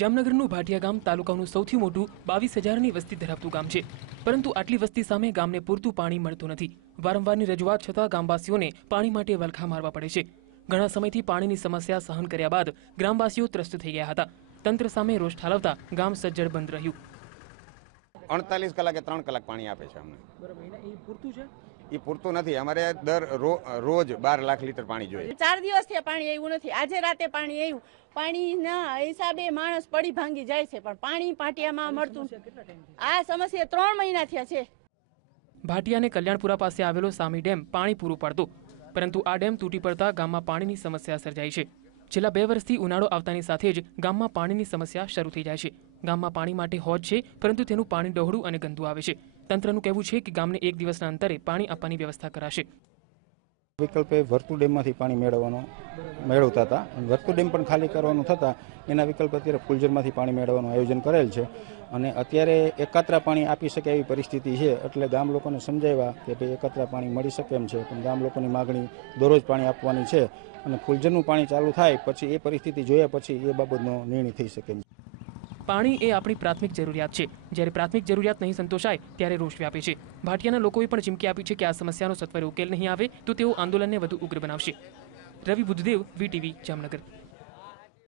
જામનગરનું ભાટિયા ગામ તાલુકાનું સૌથી મોટું બાવીસ હજારની વસ્તી ધરાવતું ગામ છે. પરંતુ આટલી વસ્તી સામે ગામને પૂરતું પાણી મળતું નથી. વારંવારની રજૂઆત છતાં ગામવાસીઓને પાણી માટે વલખા મારવા પડે છે. ઘણા સમયથી પાણીની સમસ્યા સહન કર્યા બાદ ગ્રામવાસીઓ ત્રસ્ત થઈ ગયા હતા. તંત્ર સામે રોષ ઠાલવતા ગામ સજ્જડ બંધ રહ્યું. અડતાલીસ કલાકે ત્રણ કલાક પાણી આપે છે અમને. બરાબર. એ પૂરતું છે? એ પૂરતું નથી. અમારે દર રો- રોજ બાર લાખ લીટર પાણી જોઈએ. ચાર દિવસથી પાણી આવ્યું નથી. આજે રાતે પાણી આવ્યું. પાણીના હિસાબે માણસ પડી ભાંગી જાય છે પણ પાણી પાટિયામાં મળતું આ સમસ્યા ત્રણ મહિના થયા છે. ભાટિયા અને કલ્યાણપુરા પાસે આવેલો સામી ડેમ પાણી પૂરું પાડતો. પરંતુ આ ડેમ તૂટી પડતા ગામમાં પાણીની સમસ્યા સર્જાઈ છે. છેલ્લા બે વર્ષથી ઉનાળો આવતાની સાથે જ ગામમાં પાણીની સમસ્યા શરૂ થઈ જાય છે. ગામમાં પાણી માટે હોજ છે, પરંતુ તેનું પાણી ડહોળું અને ગંદુ આવે છે. તંત્રનું કહેવું છે કે ગામને એક દિવસના અંતરે પાણી આપવાની વ્યવસ્થા કરાશે. વિકલ્પે વર્તુ ડેમમાંથી પાણી મેળવવાનો, મેળવતા હતા. વર્તુ ડેમ પણ ખાલી કરવાનું થતાં એના વિકલ્પ અત્યારે ફુલઝરમાંથી પાણી મેળવવાનું આયોજન કરેલ છે. અને અત્યારે એકાત્રા પાણી આપી શકે એવી પરિસ્થિતિ છે, એટલે ગામ લોકોને સમજાવ્યા કે ભાઈ એકાત્રા પાણી મળી શકે એમ છે. પણ ગામ લોકોની માગણી દરરોજ પાણી આપવાની છે. અને ફુલઝરનું પાણી ચાલુ થાય, પછી એ પરિસ્થિતિ જોયા પછી એ બાબતનો નિર્ણય થઈ શકે છે. પાણી એ આપણી પ્રાથમિક જરૂરિયાત છે. જ્યારે પ્રાથમિક જરૂરિયાત નહીં સંતોષાય, ત્યારે રોષ વ્યાપે છે. ભાટિયાના લોકોએ પણ ચીમકી આપી છે કે આ સમસ્યાનો સત્વરે ઉકેલ નહીં આવે, તો તેઓ આંદોલનને વધુ ઉગ્ર બનાવશે. રવિ બુદ્ધદેવ વીટીવી જામનગર.